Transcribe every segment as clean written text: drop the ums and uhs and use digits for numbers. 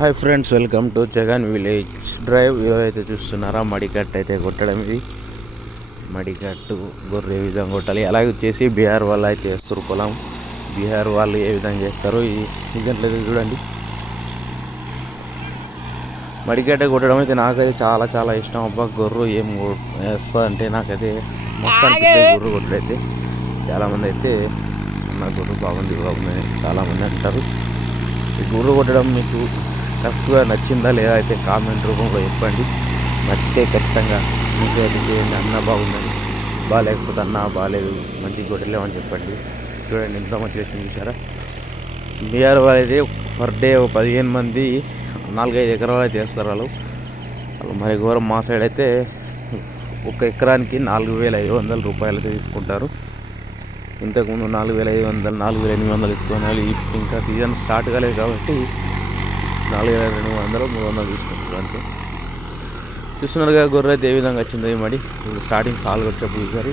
Hi friends, welcome to Jagan village drive. ఏదైతే చూస్తున్నారా మడికట్టు అయితే కొట్టడం. ఇది మడికట్టు గొర్రె ఏ విధంగా కొట్టాలి, అలాగే వచ్చేసి బీహార్ వాళ్ళు అయితే వేస్తారు పొలం. బీహార్ వాళ్ళు ఏ విధంగా చేస్తారు ఈ గంటలు చూడండి. మడికట్ట కొట్టడం అయితే నాకైతే చాలా చాలా ఇష్టం. అబ్బా గొర్రె ఏం వేస్తా అంటే నాకైతే మస్తు అనిపిస్తుంది గొర్రె కొట్టడైతే. చాలామంది అయితే నా గొర్రె బాగుంది బాగుందని చాలామంది అంటారు. ఈ గొర్రె కొట్టడం మీకు కరెక్ట్గా నచ్చిందా లేదా అయితే కామెంట్ రూపంలో చెప్పండి. నచ్చితే ఖచ్చితంగా మీసేది చేయండి. అన్న బాగుందని, బాగాలేకపోతే అన్న బాగాలేదు, మంచిగా కొట్టలేమని చెప్పండి. చూడండి ఎంత మంచిగా వచ్చింది చూసారా. బీఆర్ వాళ్ళు అయితే పర్ డే 15 మంది 4-5 ఎకరాలు అయితే వేస్తారు వాళ్ళు. మరి ఘోరం. మా సైడ్ అయితే ఒక ఎకరానికి 4,500 రూపాయలు అయితే తీసుకుంటారు. ఇంతకుముందు 4,500 4,800 తీసుకునే వాళ్ళు. ఇంకా సీజన్ స్టార్ట్ కాలేదు కాబట్టి 4,200 300 తీసుకుంటారు అంతే. చూస్తున్నారుగా గొర్రె అయితే ఏ విధంగా వచ్చిందో. ఈ మడి ఇప్పుడు స్టార్టింగ్ సాల్ కొట్టేటప్పుడు చూసారు,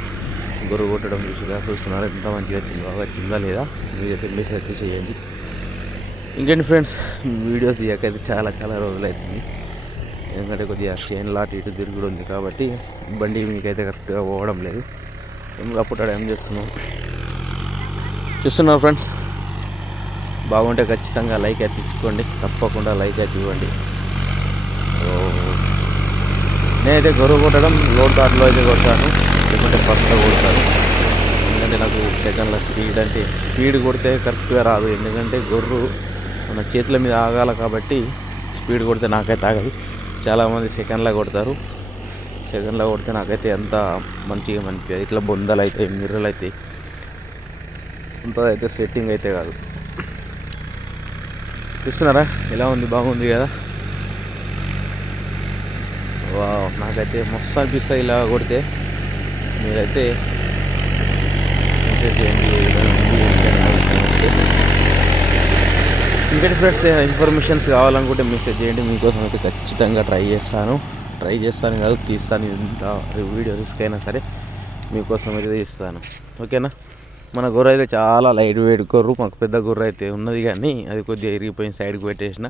గొర్రె కొట్టడం చూసిగా. చూస్తున్నారు ఎంత మంచిగా వచ్చింది, బాగా వచ్చిందా లేదా మీరైతే మెసేజ్ అయితే చేయండి. ఇంకేంటి ఫ్రెండ్స్, వీడియోస్ తీయకైతే చాలా చాలా రోజులు అవుతుంది. ఎందుకంటే కొద్దిగా చైన్ లాట్ ఇటు తిరుగుడు ఉంది కాబట్టి బండి మీకైతే కరెక్ట్గా పోవడం లేదు. అప్పుడు ఏం చేస్తున్నాం చూస్తున్నారు ఫ్రెండ్స్. బాగుంటే ఖచ్చితంగా లైక్ అయితే ఇచ్చుకోండి, తప్పకుండా లైక్ అయితే ఇవ్వండి. నేనైతే గొర్రె కొట్టడం లోడ్ దాటిలో అయితే కొడతాను, లేకుంటే ఫస్ట్లో కొడతాను. ఎందుకంటే నాకు సెకండ్ల స్పీడ్ కొడితే కరెక్ట్గా రాదు. ఎందుకంటే గొర్రె మన చేతుల మీద ఆగాలి కాబట్టి స్పీడ్ కొడితే నాకైతే ఆగదు. చాలామంది సెకండ్లో కొడతారు. సెకండ్లో కొడితే నాకైతే ఎంత మంచిగా అనిపించదు. ఇట్లా బొందలు అవుతాయి, మిర్రలు అవుతాయి, అంత అయితే సెట్టింగ్ అయితే కాదు. చూస్తున్నారా ఎలా ఉంది, బాగుంది కదా. నాకైతే మస్తు అనిపిస్తుంది ఇలా కొడితే. మీరైతే ఇంకేంటి ఫ్రెండ్స్, ఇన్ఫర్మేషన్స్ కావాలనుకుంటే మెసేజ్ చేయండి. మీకోసం అయితే ఖచ్చితంగా ట్రై చేస్తాను కాదు, తీస్తాను. ఇంత వీడియో రిస్క్ అయినా సరే మీకోసం అయితే తీస్తాను, ఓకేనా. మన గొర్రె అయితే చాలా లైట్ వెయిట్ గొర్రె. మాకు పెద్ద గొర్రె అయితే ఉన్నది కానీ అది కొద్దిగా ఇరిగిపోయిన సైడ్కి పెట్టేసిన.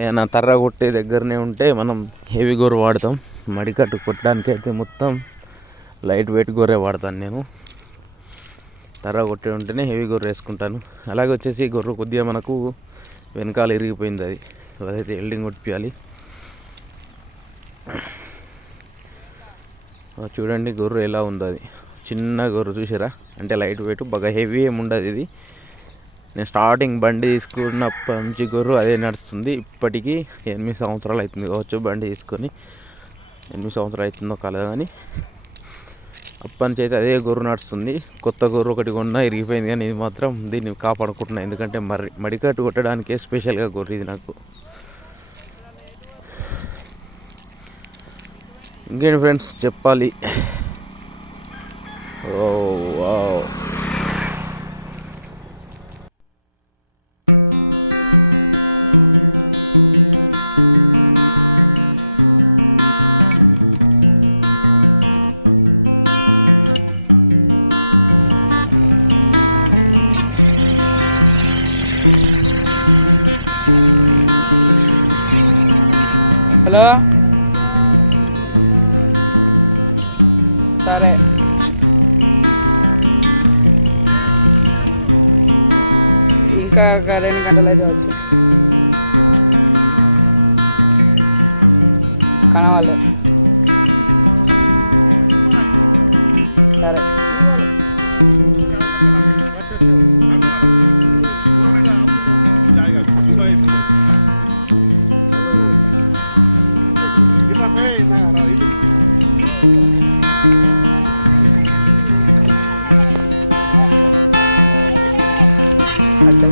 ఏదైనా తర్ర కొట్టే దగ్గరనే ఉంటే మనం హెవీ గొర్రె వాడతాం. మడికట్టు కొట్టడానికి అయితే మొత్తం లైట్ వెయిట్ గొర్రె వాడతాను నేను. తర్ర కొట్టే ఉంటేనే హెవీ గొర్రె వేసుకుంటాను. అలాగే వచ్చేసి గొర్రె కొద్దిగా మనకు వెనకాల ఇరిగిపోయింది, అదైతే ఎల్డింగ్ కొట్టియాలి. చూడండి గొర్రె ఎలా ఉందో. అది చిన్న గొర్రె చూసారా, అంటే లైట్ వెయిట్, బాగా హెవీ ఏమి ఉండదు ఇది. నేను స్టార్టింగ్ బండి తీసుకున్నప్పటి నుంచి గొర్రె అదే నడుస్తుంది. ఇప్పటికీ 8 సంవత్సరాలు అవుతుంది కావచ్చు బండి తీసుకొని. 8 సంవత్సరాలు అవుతుందో కాలేదు కానీ అప్పటి నుంచి అయితే అదే గొర్రె నడుస్తుంది. కొత్త గొర్రె ఒకటి కొన్నా ఇరిగిపోయింది కానీ ఇది మాత్రం దీన్ని కాపాడుకుంటున్నాను. ఎందుకంటే మడికట్టు కొట్టడానికే స్పెషల్గా గొర్రె ఇది నాకు. ఇంకేంటి ఫ్రెండ్స్ చెప్పాలి. వావ్. హలో, సరే ఇంకా 2 గంటలు అయితే వచ్చి కనవాలి. సరే అట్లా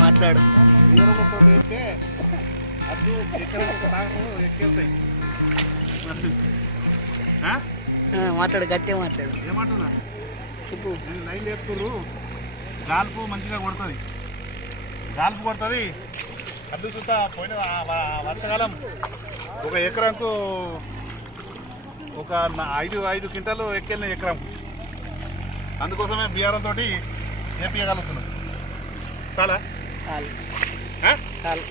మాట్లాడు. మాట్లాడు, గట్టిగా మాట్లాడు. ఏమంటున్నా చెప్పు. లైన్ ఎత్తుర్రు, గాల్పు మంచిగా కొడుతుంది, గాల్పు కొడుతుంది. అడ్డు చూస్తా పోయిన వర్షాకాలం ఒక ఎకరాకు ఒక 5 క్వింటాలు ఎక్కెళ్ళిన ఎకరం. అందుకోసమే బీఆర్ఎం తోటి చేపించగలుగుతున్నాం. చాలా చాలు.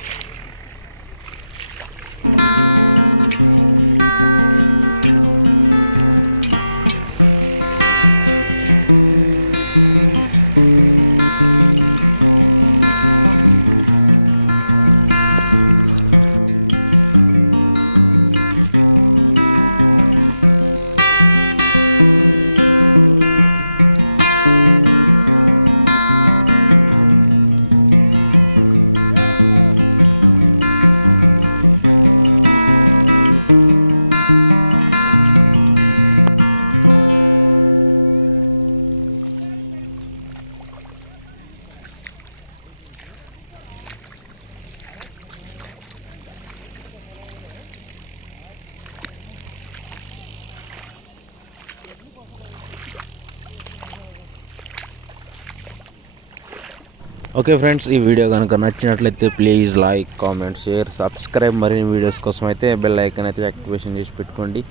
ఓకే ఫ్రెండ్స్, ఈ వీడియో కనుక నచ్చినట్లయితే please like, comment, share, subscribe. మరిన్ని వీడియోస్ కోసం అయితే బెల్ ఐకాన్ అయితే యాక్టివేషన్ చేసి పెట్టుకోండి.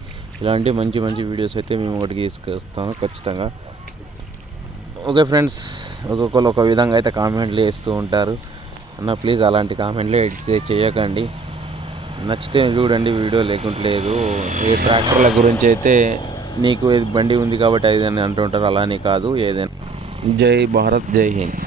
ఇలాంటి మంచి మంచి వీడియోస్ అయితే మేము ఒకటికి తీసుకొస్తాను ఖచ్చితంగా. ఓకే ఫ్రెండ్స్, ఒక్కొక్కరు ఒక విధంగా అయితే కామెంట్లు వేస్తూ ఉంటారు అన్న. ప్లీజ్ అలాంటి కామెంట్లే చేయకండి. నచ్చితే చూడండి వీడియో, లేకుంటే లేదు. ఏ ట్రాక్టర్ల గురించి అయితే నీకు బండి ఉంది కాబట్టి అది అని అంటుంటారు, అలానే కాదు. ఏదైనా జై భారత్, జై హింద్.